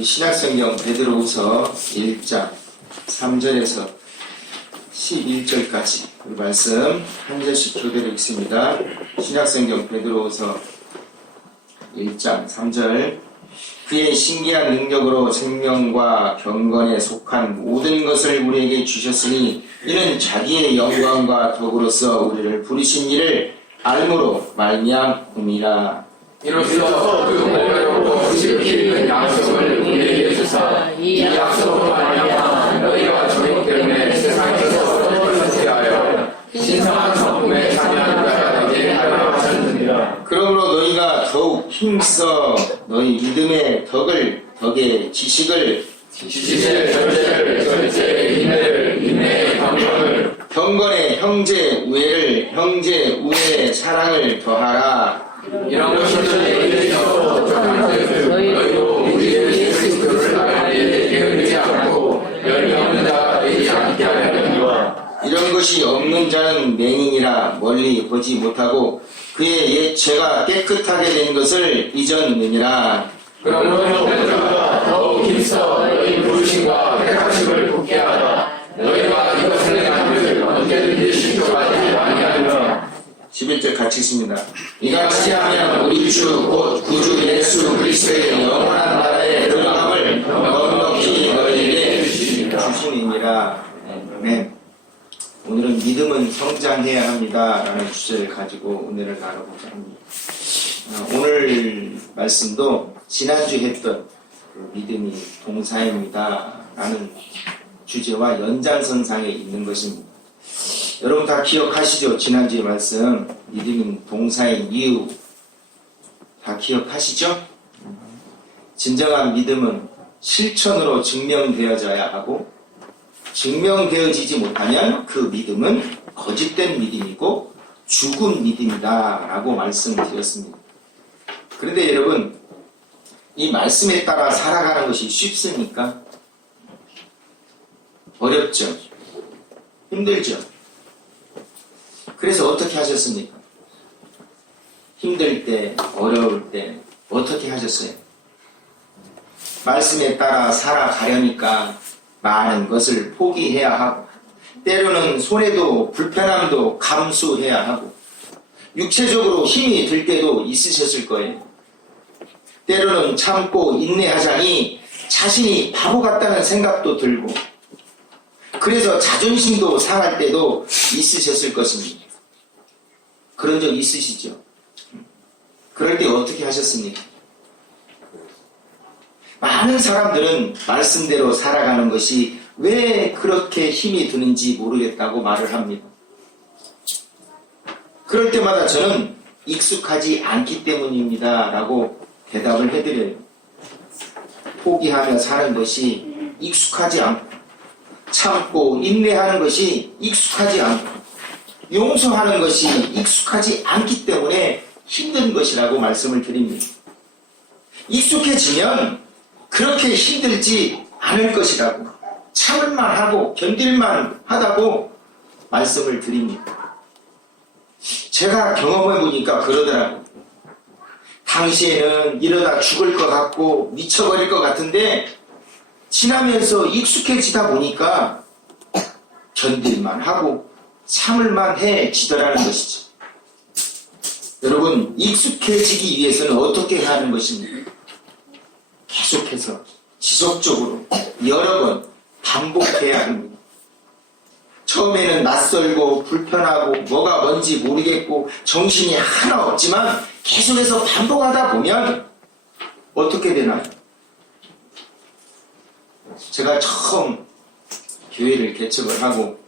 이 신약성경 베드로후서 1장 3절에서 11절까지 이 말씀 한 절씩 교대로 읽습니다. 신약성경 베드로후서 1장 3절 그의 신기한 능력으로 생명과 경건에 속한 모든 것을 우리에게 주셨으니 이는 자기의 영광과 덕으로서 우리를 부르신 이를 알므로 말미암음이라. 이로써 그 공로로 지키 있는 약속을 우리에게 주사 이 약속으로 말미암아 너희가 저희 때문에 세상에서 떠돌지 하여 신성한 성품에 참여하는 자가 되게 하려 하셨느니라. 그러므로 너희가 더욱 힘써 너희 믿음의 덕의 지식의 절제를 인내의 경건을 경건의 형제 우애의 사랑을 더하라. 이런 것을 너희에게서 너희도 우리의 예수 그리스도를 알게 게으르지 않고 열매 없는 자가 되지 않게 하려니와. 이런 것이 없는 자는 맹인이라 멀리 보지 못하고 그의 옛 죄가 깨끗하게 된 것을 잊었느니라. 그러므로 너희가 더욱 힘써 너희 부르심과 택하심을 굳게 하라. 너희가 이것을 행하기를 언제든지 신조하지 아니하리라. 11절 같이 있습니다. 이같이 하면 우리 주 곧 구주 예수 그리스도의 영원한 나라에 들어감을 넉넉히 너희에게 주시니라. 아멘. 오늘은 믿음은 성장해야 합니다 라는 주제를 가지고 은혜를 나눠보자 합니다. 오늘 말씀도 지난주 했던 그 믿음이 동사입니다 라는 주제와 연장선상에 있는 것입니다. 여러분 다 기억하시죠? 지난주의 말씀 믿음이 동사인 이유 다 기억하시죠? 진정한 믿음은 실천으로 증명되어져야 하고 증명되어지지 못하면 그 믿음은 거짓된 믿음이고 죽은 믿음이다 라고 말씀드렸습니다. 그런데 여러분 이 말씀에 따라 살아가는 것이 쉽습니까? 어렵죠? 힘들죠? 그래서 어떻게 하셨습니까? 힘들 때, 어려울 때 어떻게 하셨어요? 말씀에 따라 살아가려니까 많은 것을 포기해야 하고 때로는 손해도 불편함도 감수해야 하고 육체적으로 힘이 들 때도 있으셨을 거예요. 때로는 참고 인내하자니 자신이 바보 같다는 생각도 들고 그래서 자존심도 상할 때도 있으셨을 것입니다. 그런 적 있으시죠? 그럴 때 어떻게 하셨습니까? 많은 사람들은 말씀대로 살아가는 것이 왜 그렇게 힘이 드는지 모르겠다고 말을 합니다. 그럴 때마다 저는 익숙하지 않기 때문입니다 라고 대답을 해드려요. 포기하며 사는 것이 익숙하지 않고 참고 인내하는 것이 익숙하지 않고 용서하는 것이 익숙하지 않기 때문에 힘든 것이라고 말씀을 드립니다. 익숙해지면 그렇게 힘들지 않을 것이라고 참을만 하고 견딜만 하다고 말씀을 드립니다. 제가 경험해 보니까 그러더라고요. 당시에는 이러다 죽을 것 같고 미쳐버릴 것 같은데 지나면서 익숙해지다 보니까 견딜만 하고 참을만 해지더라는 것이죠. 여러분 익숙해지기 위해서는 어떻게 해야 하는 것입니까? 계속해서 지속적으로 여러 번 반복해야 합니다. 처음에는 낯설고 불편하고 뭐가 뭔지 모르겠고 정신이 하나 없지만 계속해서 반복하다 보면 어떻게 되나요? 제가 처음 교회를 개척을 하고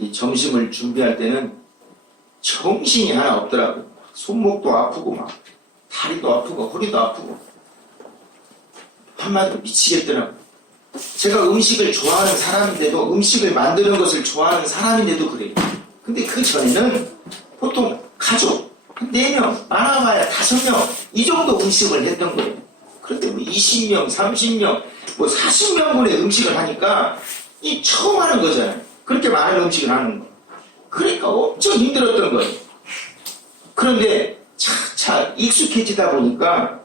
이 점심을 준비할 때는 정신이 하나 없더라고요. 손목도 아프고 막 다리도 아프고 허리도 아프고 한마디로 미치겠더라고요. 제가 음식을 좋아하는 사람인데도 음식을 만드는 것을 좋아하는 사람인데도 그래요. 근데 그 전에는 보통 가족 4명, 많아봐야 5명 이 정도 음식을 했던 거예요. 그런데 뭐 20명, 30명, 뭐 40명분의 음식을 하니까 이 처음 하는 거잖아요. 그렇게 많은 음식을 하는 거. 그러니까 엄청 힘들었던 거예요. 그런데 차차 익숙해지다 보니까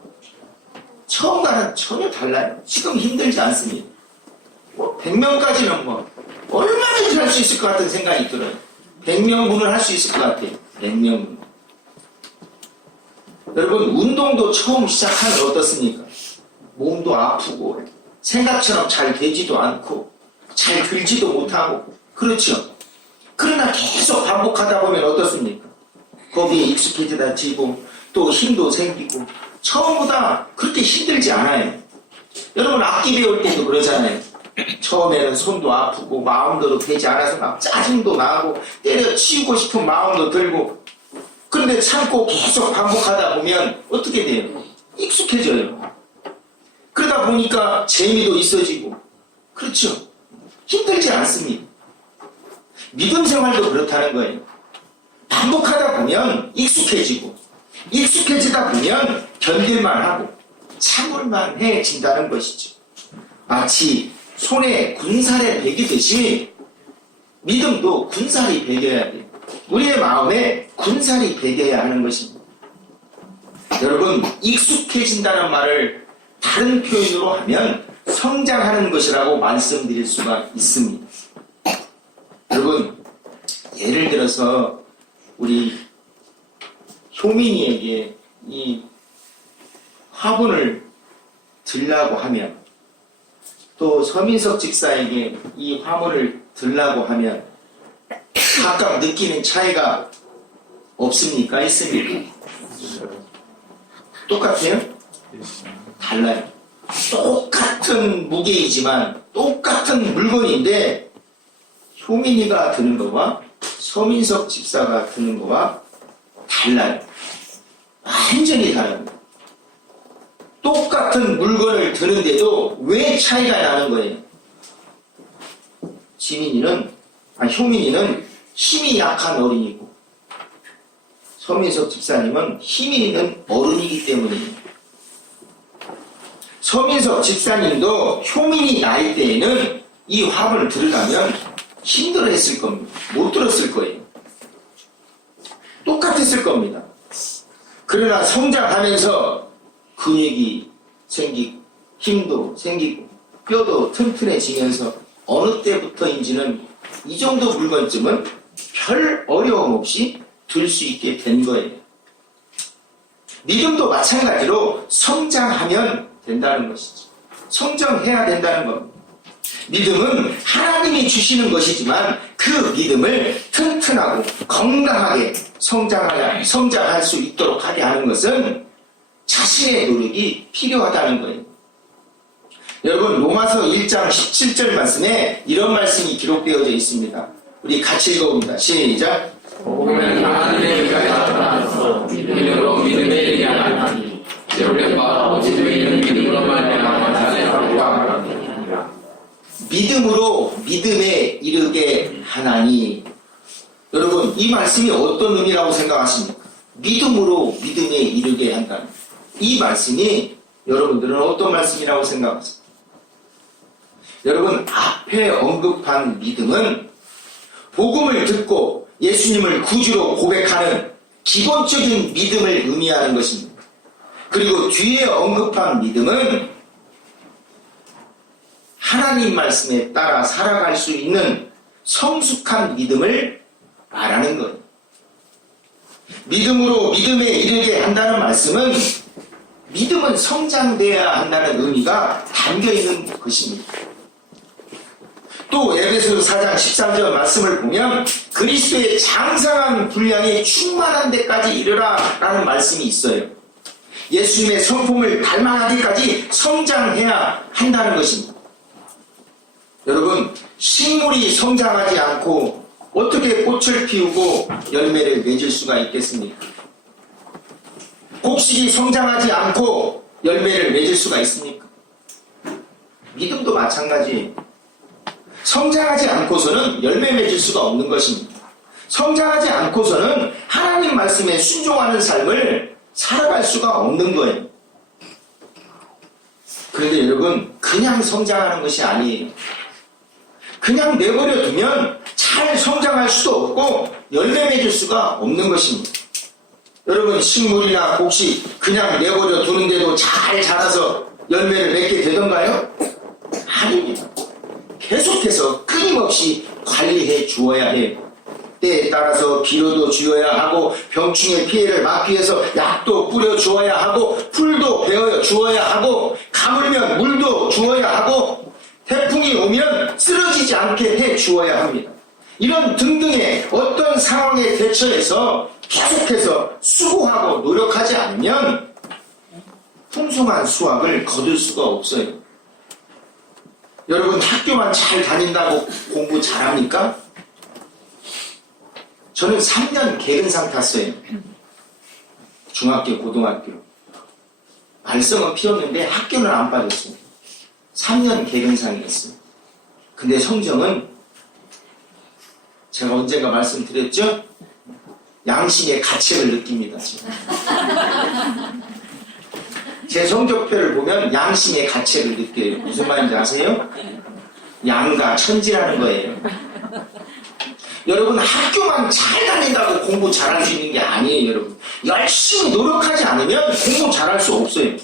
처음과는 전혀 달라요. 지금 힘들지 않습니다. 100명까지는 얼마든지 할 수 있을 것 같은 생각이 들어요. 100명분을 할 수 있을 것 같아요. 100명분. 여러분, 운동도 처음 시작하면 어떻습니까? 몸도 아프고, 생각처럼 잘 되지도 않고, 잘 들지도 못하고, 그렇죠? 그러나 계속 반복하다 보면 어떻습니까? 거기에 익숙해지고, 또 힘도 생기고, 처음보다 그렇게 힘들지 않아요. 여러분, 악기 배울 때도 그러잖아요. 처음에는 손도 아프고, 마음도 되지 않아서 막 짜증도 나고, 때려치우고 싶은 마음도 들고, 그런데 참고 계속 반복하다 보면 어떻게 돼요? 익숙해져요. 그러다 보니까 재미도 있어지고, 그렇죠? 힘들지 않습니다. 믿음 생활도 그렇다는 거예요. 반복하다 보면 익숙해지고, 익숙해지다 보면 견딜만 하고, 참을만 해진다는 것이죠. 마치 손에 군살에 배기듯이 믿음도 군살이 배겨야 돼요. 우리의 마음에 군살이 배겨야 하는 것입니다. 여러분, 익숙해진다는 말을 다른 표현으로 하면 성장하는 것이라고 말씀드릴 수가 있습니다. 여러분, 예를 들어서 우리 효민이에게 이 화분을 들라고 하면, 또 서민석 집사에게 이 화분을 들라고 하면 각각 느끼는 차이가 없습니까? 있습니까? 똑같아요? 달라요. 똑같은 무게이지만 똑같은 물건인데 효민이가 드는 거와 서민석 집사가 드는 거와 달라요. 완전히 다릅니다. 똑같은 물건을 드는데도 왜 차이가 나는 거예요? 효민이는 힘이 약한 어린이고, 서민석 집사님은 힘이 있는 어른이기 때문입니다. 서민석 집사님도 효민이 나이 때에는 이 화분을 들으려면 힘들어 했을 겁니다. 못 들었을 거예요. 똑같았을 겁니다. 그러나 성장하면서 근육이 생기고, 힘도 생기고, 뼈도 튼튼해지면서 어느 때부터인지는 이 정도 물건쯤은 별 어려움 없이 들 수 있게 된 거예요. 믿음도 마찬가지로 성장하면 된다는 것이죠. 성장해야 된다는 겁니다. 믿음은 하나님이 주시는 것이지만 그 믿음을 튼튼하고 건강하게 성장할 수 있도록 하게 하는 것은 자신의 노력이 필요하다는 거예요. 여러분, 로마서 1장 17절 말씀에 이런 말씀이 기록되어져 있습니다. 우리 같이 읽어봅니다. 시작. 복음은 하나님의 의가 나타나서 믿음으로 믿음에 이르게 하나니 여러분과 오직 이는 믿음으로 말미암아 자네하고 하나니라. 믿음으로 믿음에 이르게 하나니. 여러분, 이 말씀이 어떤 의미라고 생각하십니까? 믿음으로 믿음에 이르게 한다는 이 말씀이 여러분들은 어떤 말씀이라고 생각하세요? 여러분, 앞에 언급한 믿음은 복음을 듣고 예수님을 구주로 고백하는 기본적인 믿음을 의미하는 것입니다. 그리고 뒤에 언급한 믿음은 하나님 말씀에 따라 살아갈 수 있는 성숙한 믿음을 말하는 거예요. 믿음으로 믿음에 이르게 한다는 말씀은 믿음은 성장돼야 한다는 의미가 담겨있는 것입니다. 또 에베소 4장 13절 말씀을 보면 그리스도의 장성한 분량이 충만한 데까지 이르라 라는 말씀이 있어요. 예수님의 성품을 닮아가기까지 성장해야 한다는 것입니다. 여러분, 식물이 성장하지 않고 어떻게 꽃을 피우고 열매를 맺을 수가 있겠습니까? 곡식이 성장하지 않고 열매를 맺을 수가 있습니까? 믿음도 마찬가지예요. 성장하지 않고서는 열매 맺을 수가 없는 것입니다. 성장하지 않고서는 하나님 말씀에 순종하는 삶을 살아갈 수가 없는 거예요. 그런데 여러분, 그냥 성장하는 것이 아니에요. 그냥 내버려 두면 잘 성장할 수도 없고 열매 맺을 수가 없는 것입니다. 여러분 식물이나 곡식 그냥 내버려 두는데도 잘 자라서 열매를 맺게 되던가요? 아닙니다. 계속해서 끊임없이 관리해 주어야 해요. 때에 따라서 비료도 주어야 하고 병충해 피해를 막기 위해서 약도 뿌려 주어야 하고 풀도 베어 주어야 하고 가물면 물도 주어야 하고 태풍이 오면 쓰러지지 않게 해 주어야 합니다. 이런 등등의 어떤 상황에 대처해서 계속해서 수고하고 노력하지 않으면 풍성한 수확을 거둘 수가 없어요. 여러분 학교만 잘 다닌다고 공부 잘합니까? 저는 3년 개근상 탔어요. 중학교, 고등학교. 발성은 피웠는데 학교는 안 빠졌어요. 3년 개근상이었어요. 근데 성적은 제가 언젠가 말씀드렸죠? 양심의 가책을 느낍니다. 지금. 제 성적표를 보면 양심의 가책을 느껴요. 무슨 말인지 아세요? 양가 천지라는 거예요. 여러분 학교만 잘 다닌다고 공부 잘할 수 있는 게 아니에요. 여러분 열심히 노력하지 않으면 공부 잘할 수 없어요.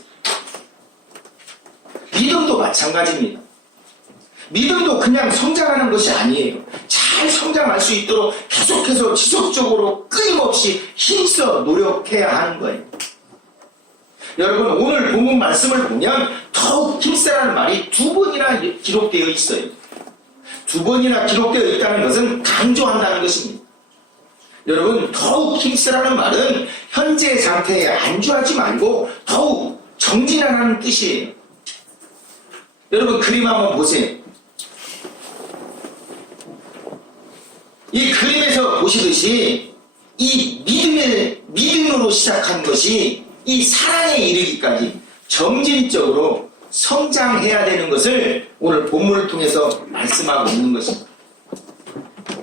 믿음도 마찬가지입니다. 믿음도 그냥 성장하는 것이 아니에요. 잘 성장할 수 있도록 계속해서 지속적으로 끊임없이 힘써 노력해야 하는 거예요. 여러분 오늘 본문 말씀을 보면 더욱 힘쓰라는 말이 2번이나 기록되어 있어요. 2번이나 기록되어 있다는 것은 강조한다는 것입니다. 여러분 더욱 힘쓰라는 말은 현재 상태에 안주하지 말고 더욱 정진하라는 뜻이에요. 여러분 그림 한번 보세요. 이 그림에서 보시듯이 이 믿음으로 시작한 것이 이 사랑에 이르기까지 점진적으로 성장해야 되는 것을 오늘 본문을 통해서 말씀하고 있는 것입니다.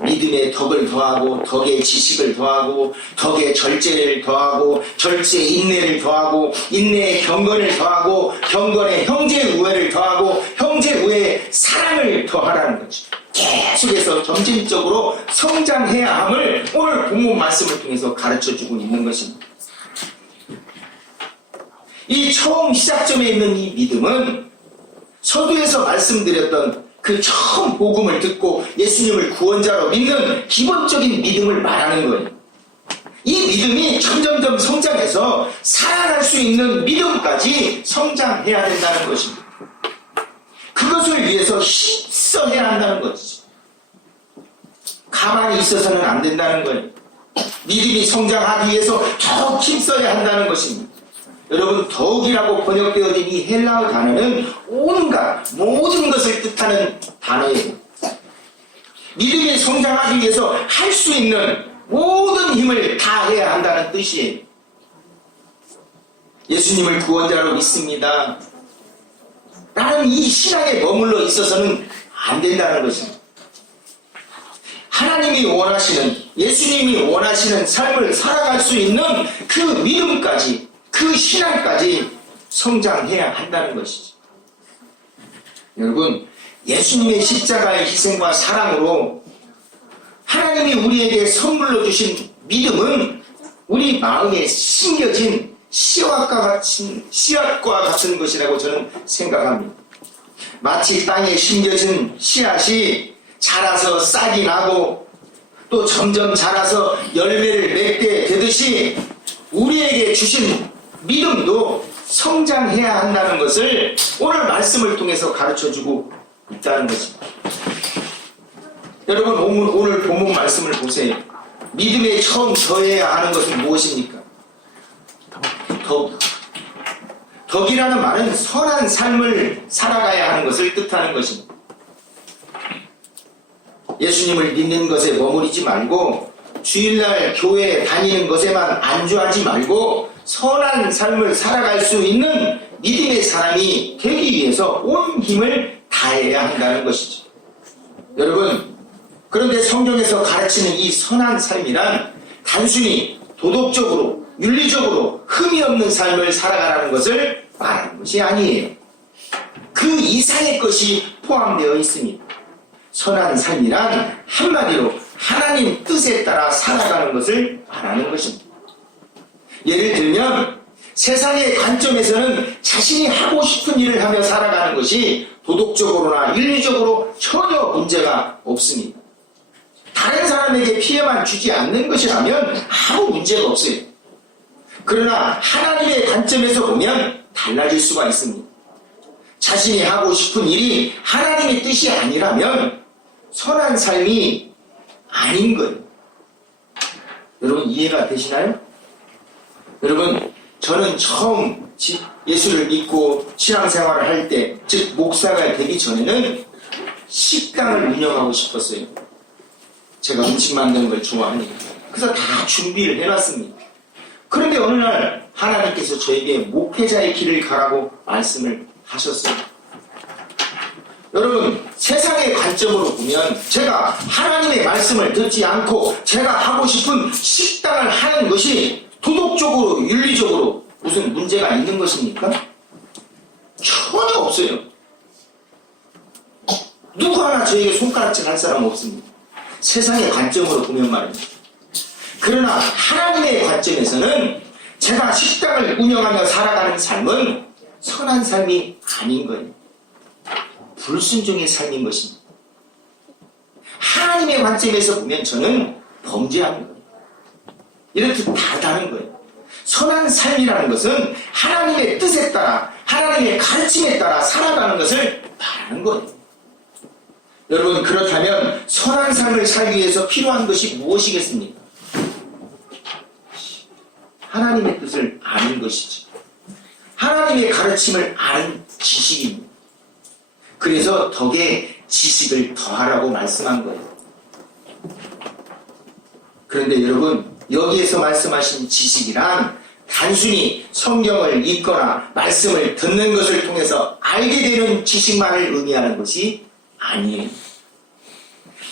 믿음의 덕을 더하고 덕의 지식을 더하고 덕의 절제를 더하고 절제의 인내를 더하고 인내의 경건을 더하고 경건의 형제 우애를 더하고 형제 우애의 사랑을 더하라는 거죠. 계속해서 점진적으로 성장해야 함을 오늘 본문 말씀을 통해서 가르쳐주고 있는 것입니다. 이 처음 시작점에 있는 이 믿음은 서두에서 말씀드렸던 그 처음 복음을 듣고 예수님을 구원자로 믿는 기본적인 믿음을 말하는 거예요. 이 믿음이 점점점 성장해서 살아갈 수 있는 믿음까지 성장해야 된다는 것입니다. 그것을 위해서 힘써야 한다는 것이죠. 가만히 있어서는 안 된다는 거예요. 믿음이 성장하기 위해서 더욱 힘써야 한다는 것입니다. 여러분 더욱이라고 번역되어진 이 헬라어 단어는 온갖 모든 것을 뜻하는 단어예요. 믿음이 성장하기 위해서 할 수 있는 모든 힘을 다해야 한다는 뜻이에요. 예수님을 구원자로 믿습니다. 나는 이 신앙에 머물러 있어서는 안 된다는 것입니다. 하나님이 원하시는, 예수님이 원하시는 삶을 살아갈 수 있는 그 믿음까지, 그 신앙까지 성장해야 한다는 것이죠. 여러분, 예수님의 십자가의 희생과 사랑으로 하나님이 우리에게 선물로 주신 믿음은 우리 마음에 심겨진 씨앗과 같은 것이라고 저는 생각합니다. 마치 땅에 심겨진 씨앗이 자라서 싹이 나고 또 점점 자라서 열매를 맺게 되듯이 우리에게 주신 믿음도 성장해야 한다는 것을 오늘 말씀을 통해서 가르쳐주고 있다는 것입니다. 여러분 오늘 본문 말씀을 보세요. 믿음에 처음 더해야 하는 것은 무엇입니까? 덕이라는 말은 선한 삶을 살아가야 하는 것을 뜻하는 것입니다. 예수님을 믿는 것에 머무르지 말고 주일날 교회에 다니는 것에만 안주하지 말고 선한 삶을 살아갈 수 있는 믿음의 사람이 되기 위해서 온 힘을 다해야 한다는 것이죠. 여러분, 그런데 성경에서 가르치는 이 선한 삶이란 단순히 도덕적으로, 윤리적으로 흠이 없는 삶을 살아가라는 것을 말하는 것이 아니에요. 그 이상의 것이 포함되어 있습니다. 선한 삶이란 한마디로 하나님 뜻에 따라 살아가는 것을 말하는 것입니다. 예를 들면 세상의 관점에서는 자신이 하고 싶은 일을 하며 살아가는 것이 도덕적으로나 윤리적으로 전혀 문제가 없습니다. 다른 사람에게 피해만 주지 않는 것이라면 아무 문제가 없어요. 그러나 하나님의 관점에서 보면 달라질 수가 있습니다. 자신이 하고 싶은 일이 하나님의 뜻이 아니라면 선한 삶이 아닌 거예요. 여러분 이해가 되시나요? 여러분 저는 처음 예수를 믿고 신앙생활을 할 때, 즉 목사가 되기 전에는 식당을 운영하고 싶었어요. 제가 음식 만드는 걸 좋아하니까. 그래서 다 준비를 해놨습니다. 그런데 어느 날 하나님께서 저에게 목회자의 길을 가라고 말씀을 하셨어요. 여러분 세상의 관점으로 보면 제가 하나님의 말씀을 듣지 않고 제가 하고 싶은 식당을 하는 것이 도덕적으로 윤리적으로 무슨 문제가 있는 것입니까? 전혀 없어요. 누구 하나 저에게 손가락질 할 사람 없습니다. 세상의 관점으로 보면 말입니다. 그러나 하나님의 관점에서는 제가 식당을 운영하며 살아가는 삶은 선한 삶이 아닌 거예요. 불순종의 삶인 것입니다. 하나님의 관점에서 보면 저는 범죄하는 거예요. 이렇듯 다르다는 거예요. 선한 삶이라는 것은 하나님의 뜻에 따라 하나님의 가르침에 따라 살아가는 것을 말하는 거예요. 여러분 그렇다면 선한 삶을 살기 위해서 필요한 것이 무엇이겠습니까? 하나님의 뜻을 아는 것이죠. 하나님의 가르침을 아는 지식입니다. 그래서 덕에 지식을 더하라고 말씀한 거예요. 그런데 여러분 여기에서 말씀하신 지식이란 단순히 성경을 읽거나 말씀을 듣는 것을 통해서 알게 되는 지식만을 의미하는 것이 아니에요.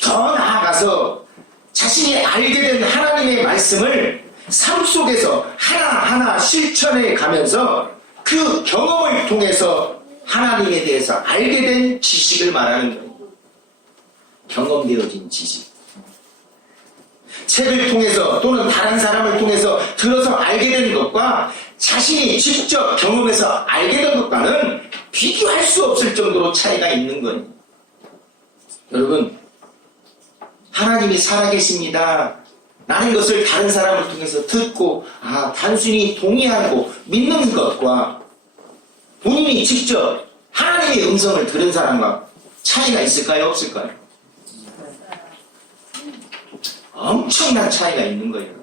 더 나아가서 자신이 알게 된 하나님의 말씀을 삶 속에서 하나하나 실천해 가면서 그 경험을 통해서 하나님에 대해서 알게 된 지식을 말하는 거예요. 경험되어진 지식. 책을 통해서 또는 다른 사람을 통해서 들어서 알게 된 것과 자신이 직접 경험해서 알게 된 것과는 비교할 수 없을 정도로 차이가 있는 거예요. 여러분 하나님이 살아계십니다 라는 것을 다른 사람을 통해서 듣고 단순히 동의하고 믿는 것과 본인이 직접 하나님의 음성을 들은 사람과 차이가 있을까요? 없을까요? 엄청난 차이가 있는 거예요.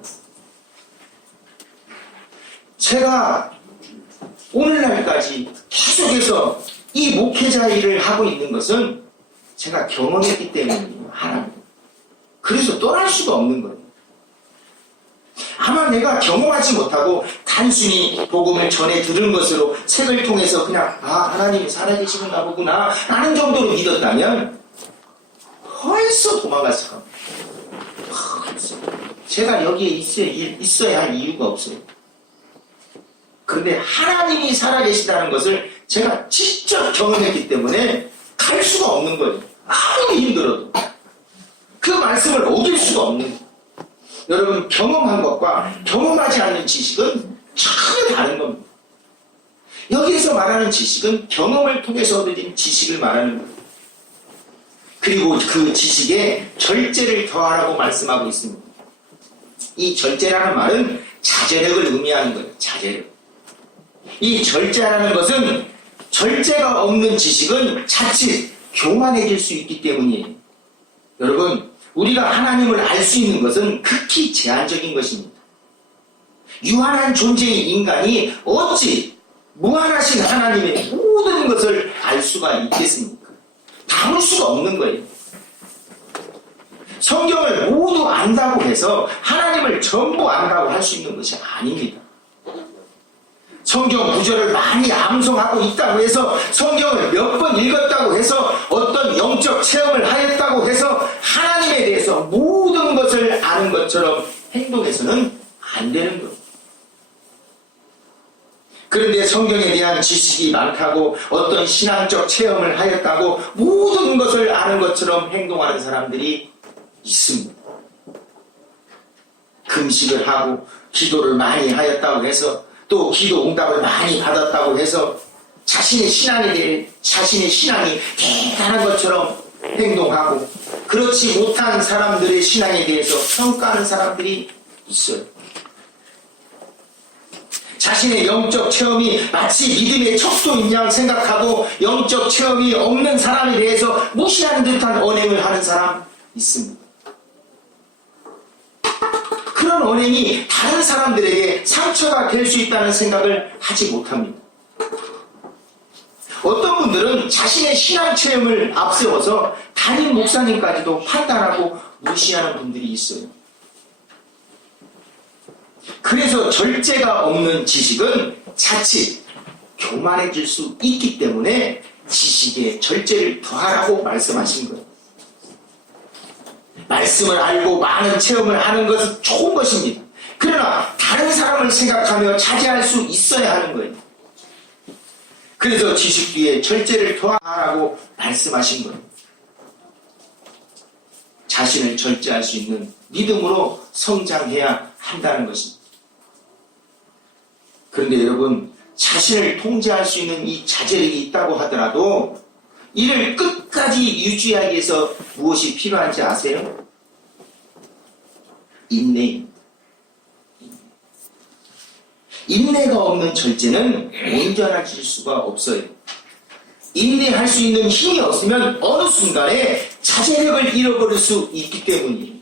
제가 오늘날까지 계속해서 이 목회자 일을 하고 있는 것은 제가 경험했기 때문이에요. 하나님. 그래서 떠날 수가 없는 거예요. 아마 내가 경험하지 못하고 단순히 복음을 전해 들은 것으로 책을 통해서 그냥 하나님이 살아계시는가 보구나 라는 정도로 믿었다면 벌써 도망갔을 겁니다. 제가 여기에 있어야 할 이유가 없어요. 그런데 하나님이 살아계시다는 것을 제가 직접 경험했기 때문에 갈 수가 없는 거예요. 아무리 힘들어도. 그 말씀을 어길 수가 없는 거예요. 여러분 경험한 것과 경험하지 않는 지식은 전혀 다른 겁니다. 여기에서 말하는 지식은 경험을 통해서 얻어진 지식을 말하는 거예요. 그리고 그 지식에 절제를 더하라고 말씀하고 있습니다. 이 절제라는 말은 자제력을 의미하는 거예요. 자제력. 이 절제라는 것은 절제가 없는 지식은 자칫 교만해질 수 있기 때문이에요. 여러분 우리가 하나님을 알 수 있는 것은 극히 제한적인 것입니다. 유한한 존재인 인간이 어찌 무한하신 하나님의 모든 것을 알 수가 있겠습니까? 담을 수가 없는 거예요. 성경을 모두 안다고 해서 하나님을 전부 안다고 할 수 있는 것이 아닙니다. 성경 구절을 많이 암송하고 있다고 해서 성경을 몇 번 읽었다고 해서 어떤 영적 체험을 하였다고 해서 하나님에 대해서 모든 것을 아는 것처럼 행동해서는 안 되는 거예요. 그런데 성경에 대한 지식이 많다고 어떤 신앙적 체험을 하였다고 모든 것을 아는 것처럼 행동하는 사람들이 있습니다. 금식을 하고 기도를 많이 하였다고 해서 또 기도 응답을 많이 받았다고 해서 자신의 신앙이 대단한 것처럼 행동하고 그렇지 못한 사람들의 신앙에 대해서 평가하는 사람들이 있어요. 자신의 영적 체험이 마치 믿음의 척도인 양 생각하고 영적 체험이 없는 사람에 대해서 무시하는 듯한 언행을 하는 사람 있습니다. 그런 언행이 다른 사람들에게 상처가 될 수 있다는 생각을 하지 못합니다. 어떤 분들은 자신의 신앙 체험을 앞세워서 담임 목사님까지도 판단하고 무시하는 분들이 있어요. 그래서 절제가 없는 지식은 자칫 교만해질 수 있기 때문에 지식에 절제를 더하라고 말씀하신 거예요. 말씀을 알고 많은 체험을 하는 것은 좋은 것입니다. 그러나 다른 사람을 생각하며 자제할 수 있어야 하는 거예요. 그래서 지식 뒤에 절제를 더하라고 말씀하신 거예요. 자신을 절제할 수 있는 믿음으로 성장해야 한다는 것입니다. 그런데 여러분, 자신을 통제할 수 있는 이 자제력이 있다고 하더라도 이를 끝까지 유지하기 위해서 무엇이 필요한지 아세요? 인내입니다. 인내가 없는 절제는 온전해질 수가 없어요. 인내할 수 있는 힘이 없으면 어느 순간에 자제력을 잃어버릴 수 있기 때문이에요.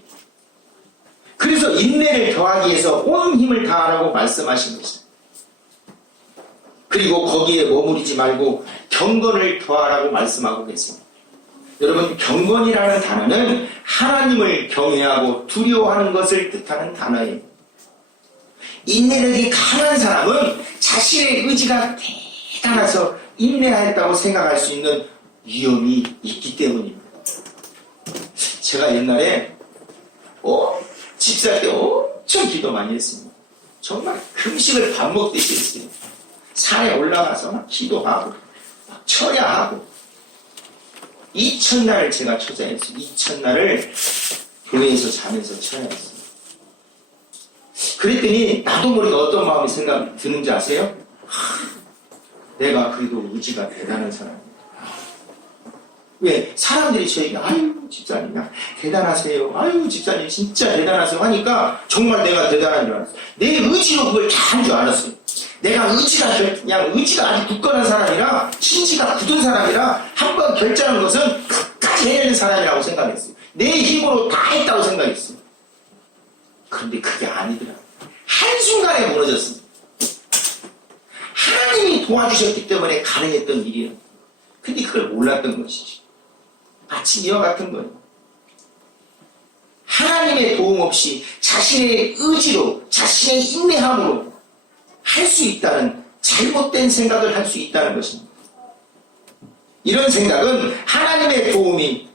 그래서 인내를 더하기 위해서 온 힘을 다하라고 말씀하신 것입니다. 그리고 거기에 머무르지 말고 경건을 더하라고 말씀하고 계십니다. 여러분, 경건이라는 단어는 하나님을 경외하고 두려워하는 것을 뜻하는 단어예요. 인내력이 강한 사람은 자신의 의지가 대단해서 인내하였다고 생각할 수 있는 위험이 있기 때문입니다. 제가 옛날에 집사 때 엄청 기도 많이 했습니다. 정말 금식을 밥 먹듯이 했어요. 산에 올라가서 막 기도하고 막 철야하고 2000날을 제가 처자했어요. 2000날을 교회에서 자면서 철야했어요. 그랬더니 나도 모르게 어떤 마음이 생각이 드는지 아세요? 내가 그래도 의지가 대단한 사람이야. 왜? 사람들이 저에게 아유 집사님 대단하세요. 아유 집사님 진짜 대단하세요 하니까 정말 내가 대단한 줄 알았어요. 내 의지로 그걸 다 한 줄 알았어요. 내가 의지가 아주 굳건한 사람이라 심지가 굳은 사람이라 한번 결정한 것은 끝까지 해내는 사람이라고 생각했어요. 내 힘으로 다 했다고 생각했어요. 그런데 그게 아니더라. 한순간에 무너졌습니다. 하나님이 도와주셨기 때문에 가능했던 일이에요. 근데 그걸 몰랐던 것이지. 마치 이와 같은 거예요. 하나님의 도움 없이 자신의 의지로, 자신의 인내함으로 할 수 있다는 잘못된 생각을 할 수 있다는 것입니다. 이런 생각은 하나님의 도움이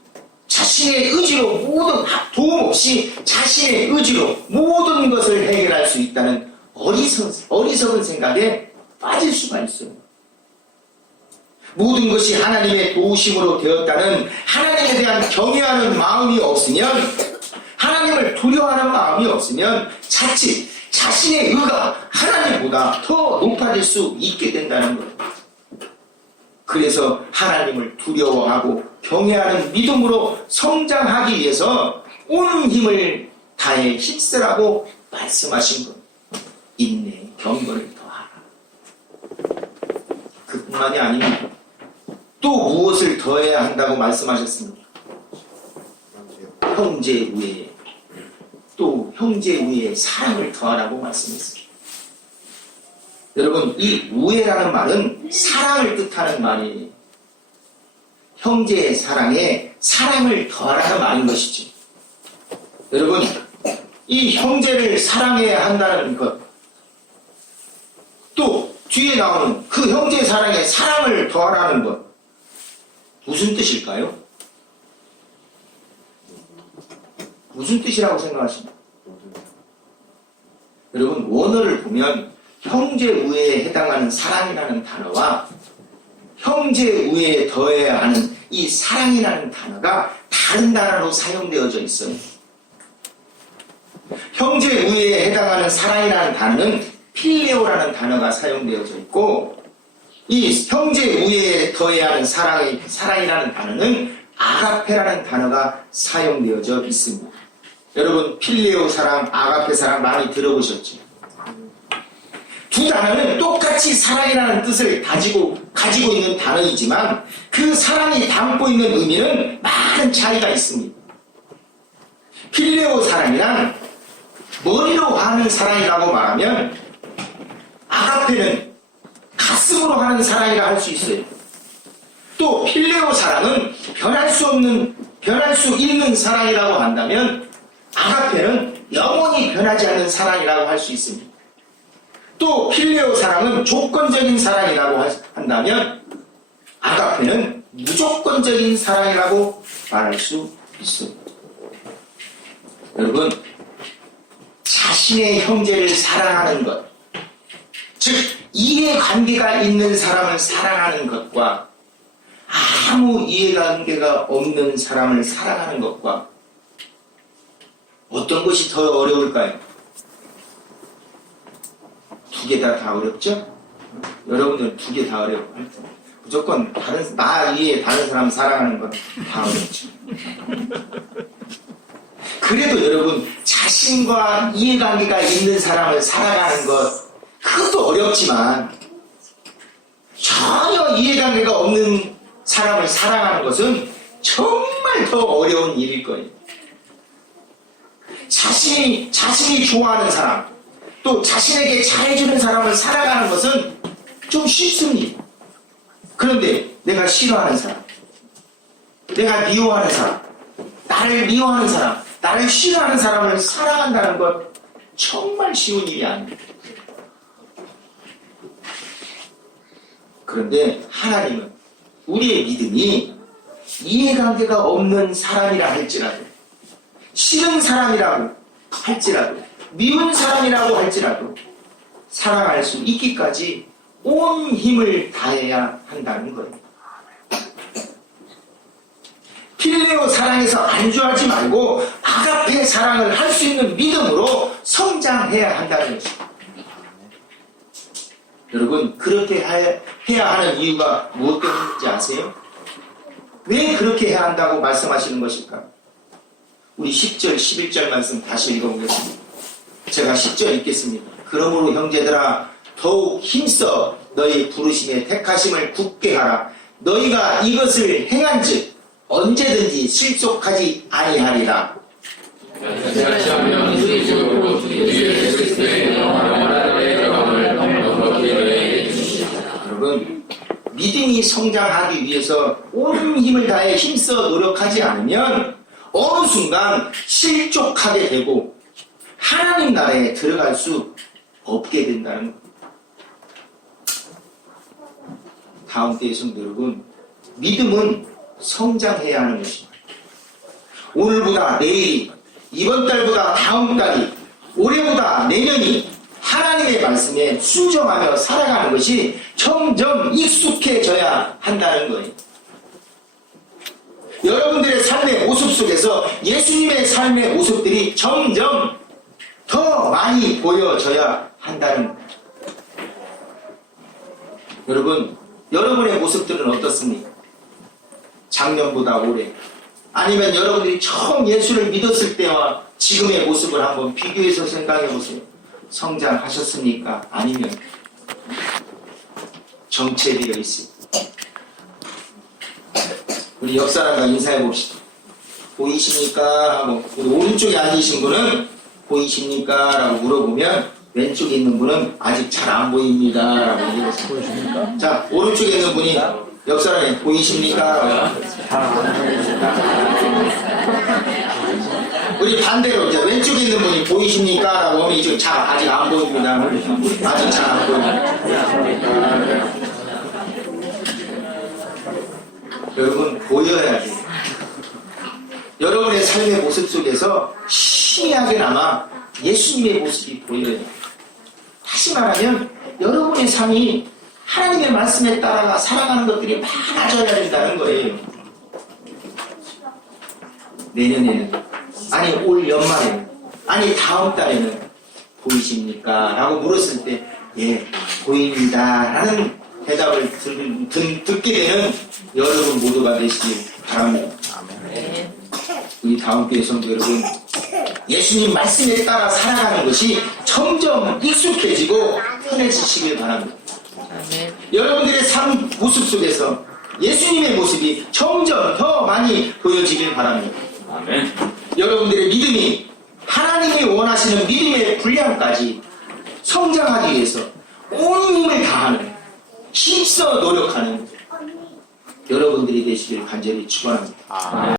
자신의 의지로 도움 없이 자신의 의지로 모든 것을 해결할 수 있다는 어리석은 생각에 빠질 수가 있어요. 모든 것이 하나님의 도우심으로 되었다는 하나님에 대한 경외하는 마음이 없으면, 하나님을 두려워하는 마음이 없으면 자칫 자신의 의가 하나님보다 더 높아질 수 있게 된다는 거예요. 그래서 하나님을 두려워하고 경외하는 믿음으로 성장하기 위해서 온 힘을 다해 힘쓰라고 말씀하신 것. 인내, 경건을 더하라. 그뿐만이 아닙니다. 또 무엇을 더해야 한다고 말씀하셨습니까? 형제 우애에, 또 형제 우애에 사랑을 더하라고 말씀했습니다. 여러분, 이 우애라는 말은 사랑을 뜻하는 말이에요. 형제의 사랑에 사랑을 더하라는 말인 것이죠. 여러분, 이 형제를 사랑해야 한다는 것, 또 뒤에 나오는 그 형제 사랑에 사랑을 더하라는 것, 무슨 뜻일까요? 무슨 뜻이라고 생각하십니까? 여러분, 원어를 보면 형제 우애에 해당하는 사랑이라는 단어와 형제 우애에 더해야 하는 이 사랑이라는 단어가 다른 단어로 사용되어져 있어요. 형제 우애에 해당하는 사랑이라는 단어는 필레오라는 단어가 사용되어져 있고, 이 형제 우애에 더해야 하는 사랑이라는 단어는 아가페라는 단어가 사용되어져 있습니다. 여러분, 필레오 사랑, 아가페 사랑 많이 들어보셨죠? 두 단어는 똑같이 사랑이라는 뜻을 가지고 있는 단어이지만 그 사랑이 담고 있는 의미는 많은 차이가 있습니다. 필레오 사랑이란 머리로 하는 사랑이라고 말하면, 아가페는 가슴으로 하는 사랑이라 할 수 있어요. 또 필레오 사랑은 변할 수 있는 사랑이라고 한다면, 아가페는 영원히 변하지 않는 사랑이라고 할 수 있습니다. 또 필레오 사랑은 조건적인 사랑이라고 한다면, 아가페는 무조건적인 사랑이라고 말할 수 있어요. 여러분, 자신의 형제를 사랑하는 것, 즉 이해관계가 있는 사람을 사랑하는 것과 아무 이해관계가 없는 사람을 사랑하는 것과 어떤 것이 더 어려울까요? 두 개 다 어렵죠? 여러분들 두 개 다 어려워. 무조건 나 위에 다른 사람 사랑하는 건 다 어렵죠. 그래도 여러분, 자신과 이해관계가 있는 사람을 사랑하는 것, 그것도 어렵지만 전혀 이해관계가 없는 사람을 사랑하는 것은 정말 더 어려운 일일 거예요. 자신이 좋아하는 사람, 또 자신에게 잘해주는 사람을 사랑하는 것은 좀 쉽습니다. 그런데 내가 싫어하는 사람, 내가 미워하는 사람, 나를 미워하는 사람, 나를 싫어하는 사람을 사랑한다는 것 정말 쉬운 일이 아닙니다. 그런데 하나님은 우리의 믿음이 이해관계가 없는 사람이라 할지라도, 싫은 사람이라고 할지라도, 미운 사람이라고 할지라도 사랑할 수 있기까지 온 힘을 다해야 한다는 거예요. 필레오 사랑에서 안주하지 말고 아가페 사랑을 할 수 있는 믿음으로 성장해야 한다는 것입니다. 여러분, 그렇게 해야 하는 이유가 무엇 때문인지 아세요? 왜 그렇게 해야 한다고 말씀하시는 것일까? 우리 10절, 11절 말씀 다시 읽어보겠습니다. 제가 10절 읽겠습니다. 그러므로 형제들아, 더욱 힘써 너희 부르심에 택하심을 굳게 하라. 너희가 이것을 행한즉 언제든지 실족하지 아니하리라. 여러분, 믿음이 성장하기 위해서 온 힘을 다해 힘써 노력하지 않으면 어느 순간 실족하게 되고 하나님 나라에 들어갈 수 없게 된다는 것. 다음 때의 성도 여러분, 믿음은 성장해야 하는 것입니다. 오늘보다 내일이, 이번 달보다 다음 달이, 올해보다 내년이 하나님의 말씀에 순종하며 살아가는 것이 점점 익숙해져야 한다는 거예요. 여러분들의 삶의 모습 속에서 예수님의 삶의 모습들이 점점 더 많이 보여져야 한다는 거예요. 여러분, 여러분의 모습들은 어떻습니까? 작년보다 올해, 아니면 여러분들이 처음 예수를 믿었을 때와 지금의 모습을 한번 비교해서 생각해 보세요. 성장하셨습니까? 아니면 정체되어 있습니까? 우리 옆 사람과 인사해 봅시다. 보이십니까? 하고, 우리 오른쪽에 앉으신 분은 보이십니까? 라고 물어보면 왼쪽에 있는 분은 아직 잘 안 보입니다. 라고 얘기했습니다. 자, 오른쪽에 있는 분이 옆 사람이 보이십니까? 우리 반대로 이제 왼쪽에 있는 분이 보이십니까? 라고 하면 이쪽 아직 안 보입니다. 아직 잘 안 보입니다. 여러분, 보여야 돼요. 여러분의 삶의 모습 속에서 희미하게나마 예수님의 모습이 보여요. 다시 말하면 여러분의 삶이 하나님의 말씀에 따라 살아가는 것들이 많아져야 된다는 거예요. 내년에는, 아니 올 연말에는, 아니 다음 달에는 보이십니까? 라고 물었을 때 예, 보입니다 라는 대답을 듣게 되는 여러분 모두가 되시길 바랍니다. 우리 다음 교회 성도 여러분, 예수님 말씀에 따라 살아가는 것이 점점 익숙해지고 편해지시길 바랍니다. 여러분들의 삶 모습 속에서 예수님의 모습이 점점 더 많이 보여지길 바랍니다. 아멘. 여러분들의 믿음이 하나님이 원하시는 믿음의 분량까지 성장하기 위해서 온 힘을 다하는, 힘써 노력하는 여러분들이 되시길 간절히 축원합니다.